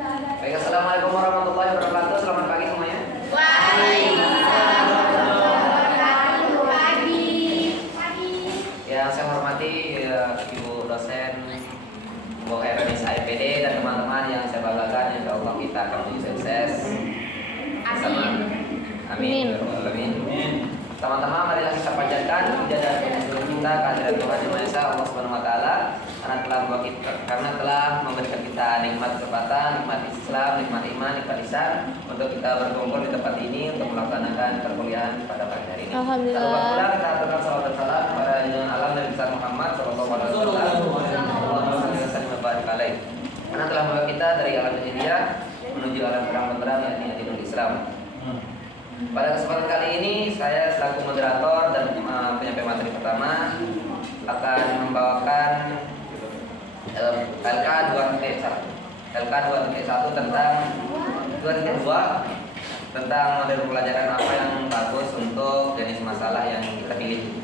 Baik, assalamualaikum warahmatullahi wabarakatuh. Selamat pagi semuanya. Waalaikumsalam warahmatullahi wabarakatuh. Yang saya hormati Ibu dosen, Bu Heronis AIPD dan teman-teman yang saya banggakan, insya Allah kita akan menjadi sukses. Amin. Amin. Amin. Teman-teman, marilah kita panjatkan puja dan syukur kita kehadirat Tuhan Yang Maha Esa, Allah Subhanahu Wa Taala, karena telah memberikan kita nikmat kesempatan, nikmat Islam, nikmat iman, nikmat lisan untuk kita berkumpul di tempat ini untuk melaksanakan perkuliahan pada pagi hari ini. Alhamdulillah. Terlebih pula kita aturkan salawat dan salam kepada yang alam Nabi besar Muhammad Sallallahu Alaihi Wasallam. Karena telah membawa kita dari alam jahiliyah menuju alam terang benderang yakni dinul Islam. Pada kesempatan kali ini saya selaku moderator dan penyampai materi pertama akan membawakan LK 2.1 tentang 2.2 tentang model pelajaran apa yang bagus untuk jenis masalah yang kita pilih.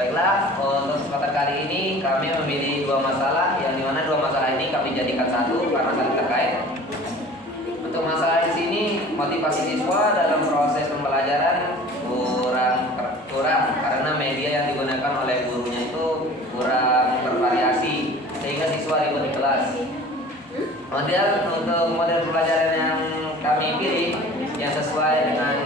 Baiklah, untuk kesempatan kali ini kami memilih dua masalah, yang dimana dua masalah ini kami jadikan satu karena saling terkait. Untuk masalah di sini, motivasi siswa dalam proses pembelajaran kurang karena media yang digunakan oleh gurunya itu kurang bervariasi sehingga siswa ribut di kelas. Untuk model pembelajaran yang kami pilih yang sesuai dengan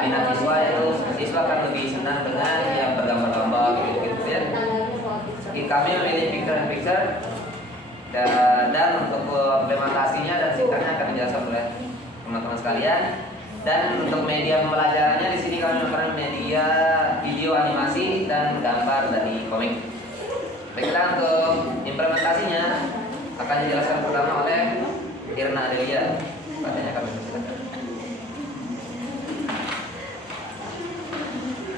minat siswa, yaitu siswa akan lebih senang dengan yang bergambar-gambar gitu ya. Kami memilih picture dan untuk implementasinya dan singkatnya akan dijelaskan oleh teman-teman sekalian. Dan untuk media pembelajarannya di sini kami menggunakan media video animasi dan gambar dari komik. Baiklah, untuk implementasinya akan dijelaskan pertama oleh Irna Adelia. Katanya kami persilakan.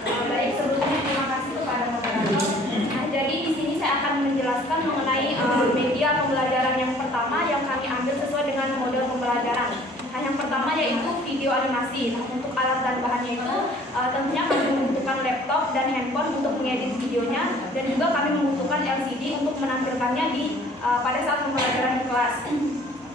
Baik, sebelumnya terima kasih kepada moderator. Nah, jadi di sini saya akan menjelaskan mengenai media pembelajaran yang pertama yang kami ambil sesuai dengan model pembelajaran. Nah, yang pertama yaitu video animasi. Nah, untuk alat dan bahannya itu tentunya kami membutuhkan laptop dan handphone untuk mengedit videonya, dan juga kami membutuhkan LCD untuk menampilkannya pada saat pembelajaran di kelas.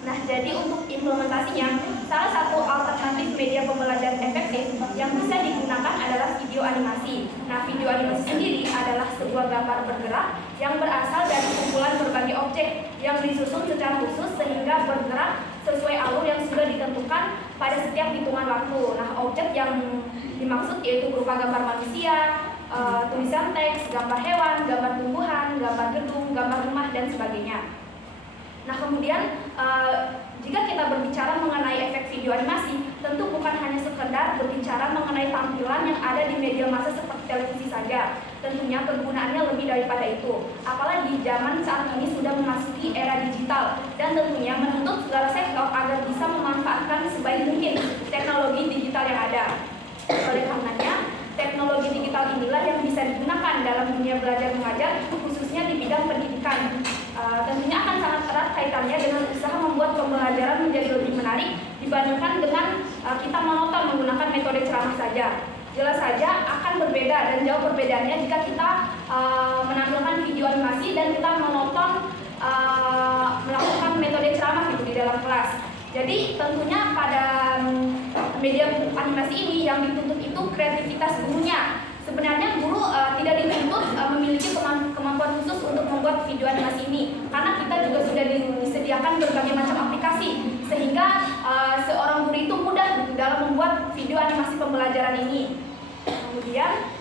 Nah, jadi untuk implementasinya, salah satu alternatif media pembelajaran efektif yang bisa digunakan adalah video animasi. Nah, video animasi sendiri adalah sebuah gambar bergerak yang berasal dari kumpulan berbagai objek yang disusun secara khusus sehingga bergerak sesuai alur yang sudah ditentukan pada setiap hitungan waktu. Nah, objek yang dimaksud yaitu berupa gambar manusia, tulisan teks, gambar hewan, gambar tumbuhan, gambar gedung, gambar rumah, dan sebagainya. Nah, kemudian jika kita berbicara mengenai efek video animasi, tentu bukan hanya sekedar berbicara mengenai tampilan yang ada di media massa seperti televisi saja. Tentunya kegunaannya lebih daripada itu. Apalagi zaman saat ini sudah memasuki era digital dan tentunya menuntut segala sektor agar bisa memanfaatkan sebaik mungkin teknologi digital yang ada. Oleh karenanya, teknologi digital inilah yang bisa digunakan dalam dunia belajar mengajar, khususnya di bidang pendidikan. Tentunya akan sangat erat kaitannya dengan usaha membuat pembelajaran menjadi lebih menarik dibandingkan dengan kita monoton menggunakan metode ceramah saja. Jelas saja akan berbeda dan jauh perbedaannya jika kita menampilkan video animasi dan kita monoton melakukan metode ceramah gitu di dalam kelas. Jadi tentunya pada media animasi ini yang dituntut itu kreativitas gurunya. Sebenarnya guru tidak dituntut memiliki kemampuan khusus untuk membuat video animasi ini, karena kita juga sudah disediakan berbagai macam aplikasi sehingga seorang guru itu mudah dalam membuat video animasi pembelajaran ini. Kemudian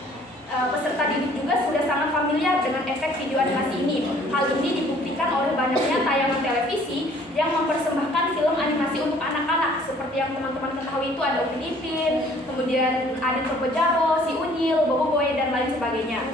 peserta didik juga sudah sangat familiar dengan efek video animasi ini. Hal ini dibuktikan oleh banyaknya tayangan televisi yang mempersembahkan film animasi untuk anak-anak, seperti yang teman-teman ketahui itu ada Upin Ipin, kemudian Adit Sopojaro, Si Unyil, Bobo Boy, dan lain sebagainya.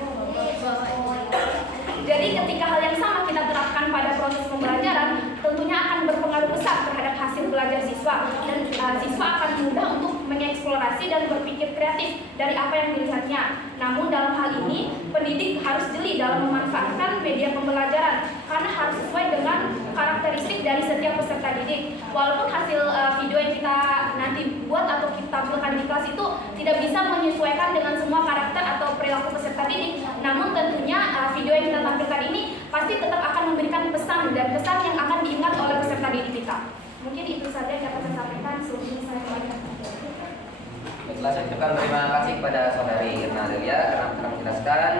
Jadi ketika hal yang sama kita terapkan pada proses pembelajaran, tentunya akan berpengaruh besar terhadap hasil belajar siswa, dan siswa akan mudah untuk mengeksplorasi dan berpikir kreatif dari apa yang dilihatnya. Namun dalam hal ini, pendidik harus jeli dalam memanfaatkan media pembelajaran karena harus sesuai dengan karakteristik dari setiap peserta didik. Walaupun hasil video yang kita nanti buat atau kita tampilkan di kelas itu tidak bisa menyesuaikan dengan semua karakter atau perilaku peserta didik, namun tentunya video yang kita tampilkan ini pasti tetap akan memberikan pesan dan pesan yang akan diingat oleh peserta didik kita. Mungkin Saya ucapkan terima kasih kepada saudari Irna Delia karena telah menjelaskan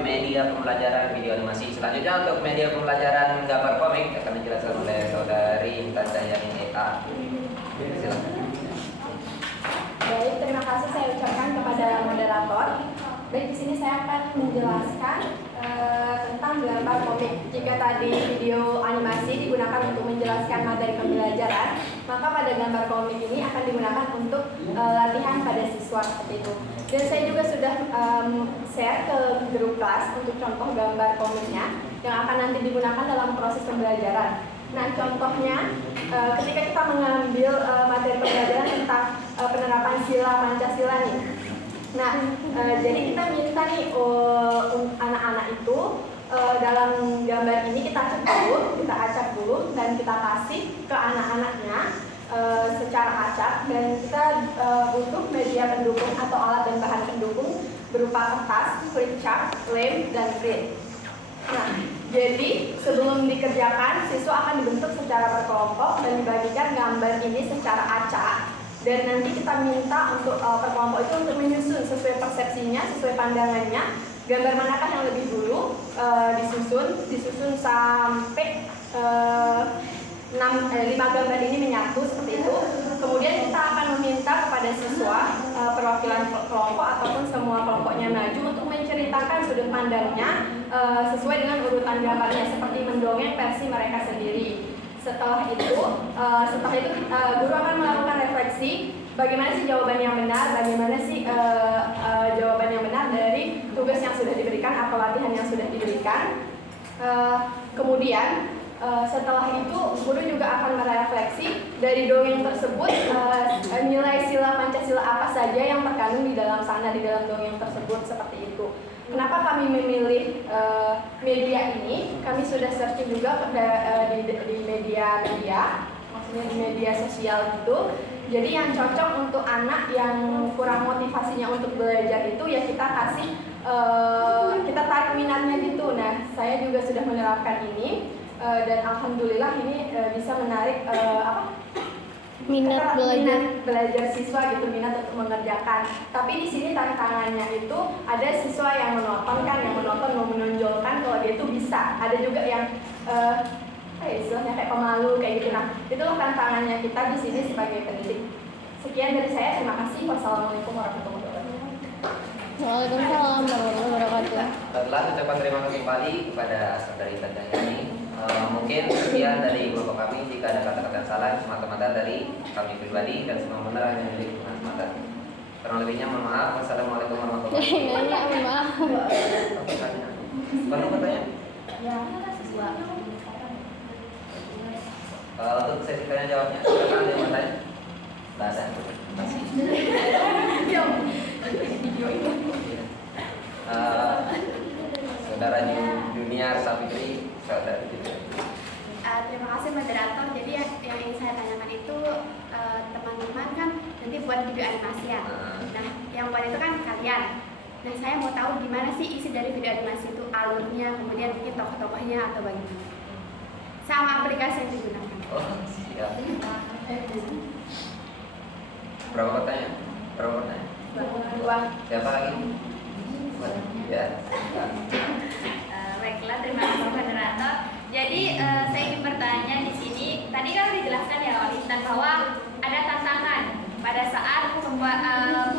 media pembelajaran video animasi. Selanjutnya untuk media pembelajaran gambar komik akan dijelaskan oleh saudari Intan Dayani EA. Silakan. Baik, terima kasih saya ucapkan kepada moderator. Baik, di sini saya akan menjelaskan tentang gambar komik. Jika tadi video animasi digunakan untuk menjelaskan materi pembelajaran, maka pada gambar komik ini akan digunakan untuk latihan pada siswa seperti itu. Dan saya juga sudah share ke grup kelas untuk contoh gambar komiknya yang akan nanti digunakan dalam proses pembelajaran. Nah, contohnya ketika kita mengambil materi pembelajaran tentang penerapan sila Pancasila nih. Nah, jadi kita minta nih anak-anak itu dalam gambar ini kita acak dulu dan kita kasih ke anak-anaknya secara acak, dan kita butuh media pendukung atau alat dan bahan pendukung berupa kertas, flip chart, lem, dan print. Nah, jadi sebelum dikerjakan, siswa akan dibentuk secara berkelompok dan dibagikan gambar ini secara acak. Dan nanti kita minta untuk per kelompok itu untuk menyusun sesuai persepsinya, sesuai pandangannya, gambar manakah yang lebih dulu disusun sampai 5 gambar ini menyatu seperti itu. Kemudian kita akan meminta kepada siswa perwakilan kelompok ataupun semua kelompoknya maju untuk menceritakan sudut pandangnya sesuai dengan urutan gambarnya, seperti mendongeng versi mereka sendiri. Setelah itu guru akan melakukan refleksi bagaimana sih jawaban yang benar, bagaimana sih jawaban yang benar dari tugas yang sudah diberikan atau latihan yang sudah diberikan. Kemudian setelah itu guru juga akan merefleksi dari dongeng tersebut, nilai sila Pancasila apa saja yang terkandung di dalam sana, di dalam dongeng tersebut, seperti itu. Kenapa kami memilih media ini? Kami sudah searching juga di media, maksudnya di media sosial gitu. Jadi yang cocok untuk anak yang kurang motivasinya untuk belajar itu ya kita kasih, kita tarik minatnya gitu. Nah, saya juga sudah menerapkan ini dan alhamdulillah ini bisa menarik minat belajar siswa gitu, minat untuk mengerjakan. Tapi di sini tantangannya itu ada siswa yang menonton mau menonjolkan kalau dia itu bisa. Ada juga yang istilahnya kayak pemalu kayak gitu. Nah, itulah tantangannya kita di sini sebagai pendidik. Sekian dari saya, terima kasih. Wassalamualaikum warahmatullahi wabarakatuh. Waalaikumsalam warahmatullahi wabarakatuh. Setelah ucapan terima kasih kembali kepada saudari Tanda ini. Mungkin sekian dari kelompok kami. Jika ada kata-kata yang salah, semata-mata dari kami pribadi dan semua benar hanya milik Tuhan semata. Kurang lebihnya mohon maaf. Wassalamualaikum warahmatullahi wabarakatuh. Maaf. Perlu bertanya? Ya, siswa. Untuk sesi tanya jawabnya, silakan ada yang mau tanya. Bahasa. Masih. Saudara Junior Safitri, saudara Junior. Terima kasih moderator. Jadi yang ingin saya tanyakan itu teman-teman kan nanti buat video animasi ya. Nah, yang buat itu kan kalian. Nah, saya mau tahu gimana sih isi dari video animasi itu, alurnya, kemudian mungkin tokoh-tokohnya atau bagaimana, sama aplikasi yang digunakan. Oh, siap. Berapa pertanyaan? Siapa lagi? Ya. Baiklah, terima kasih moderator. Jadi saya ingin bertanya di sini. Tadi kan dijelaskan ya oleh Intan bahwa ada tantangan pada saat pembuatan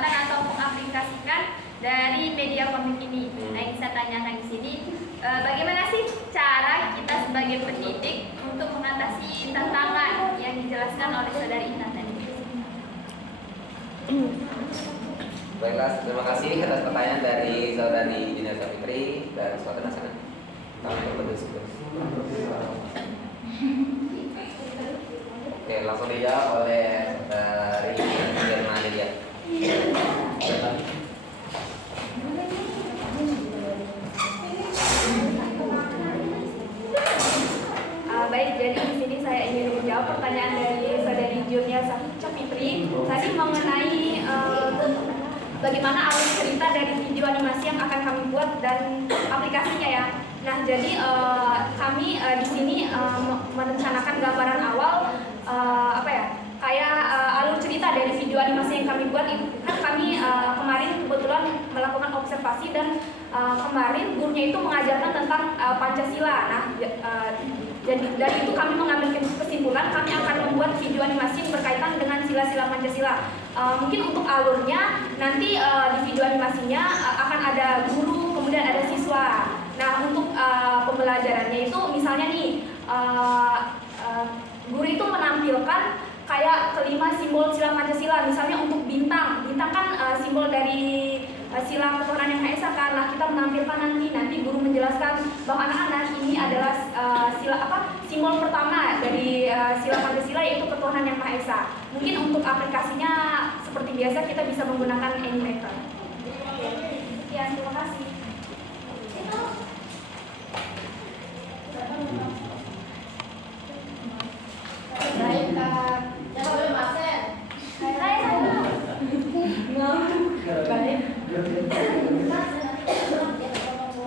atau mengaplikasikan dari media komik ini. Nah, yang saya tanyakan di sini, bagaimana sih cara kita sebagai pendidik untuk mengatasi tantangan yang dijelaskan oleh saudari Intan tadi? Baiklah, terima kasih atas pertanyaan dari saudari Junior Safitri dan suatu nasional. Kami berdiskusi. Oke, langsung dijawab oleh dari Irma Delia. Baik, jadi di sini saya ingin menjawab pertanyaan dari saudari Junior Safitri tadi mengenai bagaimana alur cerita dari video animasi yang akan kami buat dan aplikasinya ya. Nah, jadi kami di sini merencanakan gambaran awal kayak alur cerita dari video observasi dan kemarin gurunya itu mengajarkan tentang Pancasila. Nah, jadi dari itu kami mengambil kesimpulan kami akan membuat video animasi yang berkaitan dengan sila-sila Pancasila. Mungkin untuk alurnya nanti di video animasinya akan ada guru, kemudian ada siswa. Nah, untuk pembelajarannya itu misalnya nih guru itu menampilkan kayak kelima simbol sila Pancasila. Misalnya untuk bintang kan simbol dari sila ketuhanan yang Maha Esa kan. Nah, kita menampilkan nanti guru menjelaskan bahwa anak-anak ini adalah simbol pertama dari sila Pancasila, yaitu ketuhanan yang Maha Esa. Mungkin untuk aplikasinya seperti biasa kita bisa menggunakan Animaker. Ya, terima kasih. Baik, siapa belum absen?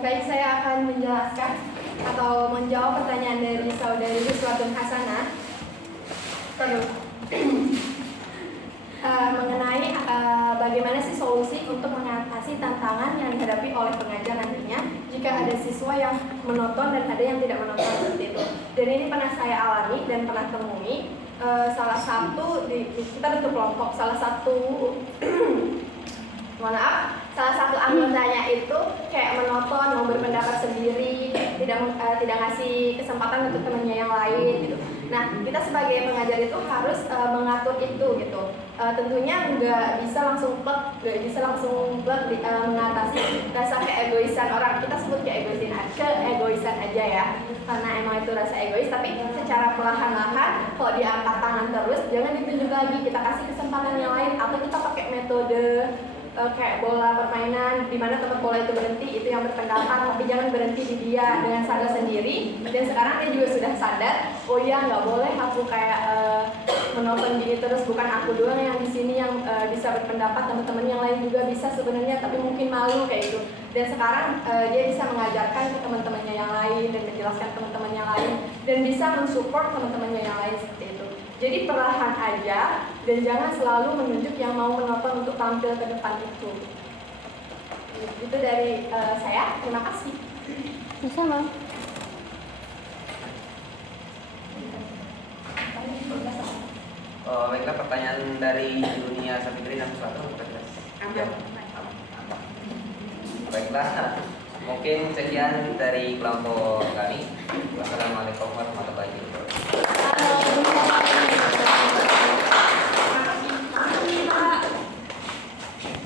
Baik, saya akan menjelaskan atau menjawab pertanyaan dari saudari Rizwatun Hasanah mengenai bagaimana sih solusi untuk mengatasi tantangan yang dihadapi oleh pengajar nantinya jika ada siswa yang menonton dan ada yang tidak menonton seperti itu. Dan ini pernah saya alami dan pernah temui. Salah satu kita bentuk kelompok, salah satu anggotanya itu kayak menonton, mau berpendapat sendiri, tidak ngasih kesempatan untuk temannya yang lain gitu. Nah, kita sebagai pengajar itu harus mengatur itu gitu. Tentunya nggak bisa langsung mengatasi rasa keegoisan orang. Kita sebut keegoisan aja ya, karena emang itu rasa egois. Tapi secara perlahan-lahan, kalau diangkat tangan terus, jangan ditunjuk lagi. Kita kasih kesempatan yang lain, atau kita pakai metode kayak bola permainan di mana tempat bola itu berhenti, itu yang berpendapat, tapi jangan berhenti di dia dengan sadar sendiri. Dan sekarang dia juga sudah sadar, oh iya nggak boleh aku kayak menonton gini terus, bukan aku doang yang di sini yang bisa berpendapat, teman-teman yang lain juga bisa sebenarnya, tapi mungkin malu kayak gitu. Dan sekarang dia bisa mengajarkan ke teman-temannya yang lain dan menjelaskan teman-teman yang lain dan bisa mensupport teman-temannya yang lain seperti itu. Jadi perlahan aja dan jangan selalu menunjuk yang mau menonton untuk tampil ke depan itu. Itu dari saya. Terima kasih. Sama. Baiklah, pertanyaan dari Dunia Sapitri dan Suatu. Baiklah, mungkin sekian dari kelompok kami.